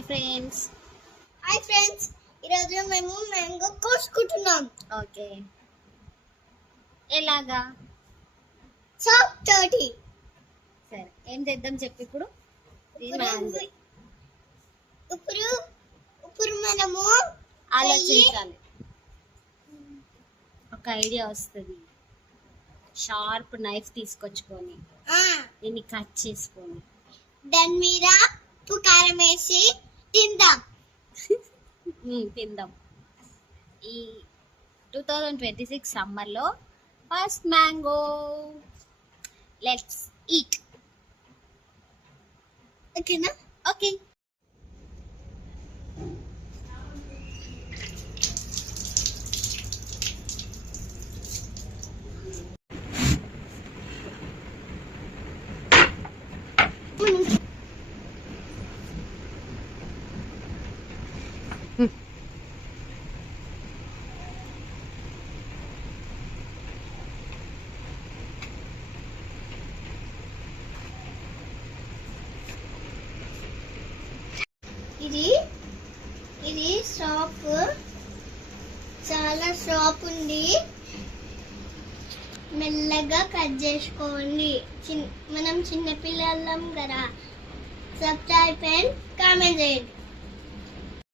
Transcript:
Hi friends. ఈరోజు మేము mango కోసుకుంటున్నాం. Okay, ఎలాగా? చాప్ తోటి. సరే, ఏం చేద్దాం చెప్పు. ఇప్పుడు ఇప్పుడు మనము ఆలోచించాలి. ఒక ఐడియా వస్తుంది. షార్ప్ నైఫ్ తీసుకొచ్చుకొని దీన్ని కట్ చేసుకొని దాని మీద ఉప్పు కారం వేసి తిందాం. తిందాం. ఈ 2026 సమ్మర్లో ఫస్ట్ మ్యాంగో. Let's eat. ఓకేనా? ఓకే. ఇది షాప్, చాలా షాప్ ఉంది. మెల్లగా కట్ చేసుకోండి. మనం చిన్న పిల్లలం కదా. సబ్స్క్రైబ్ అండ్ కామెంట్ చేయండి.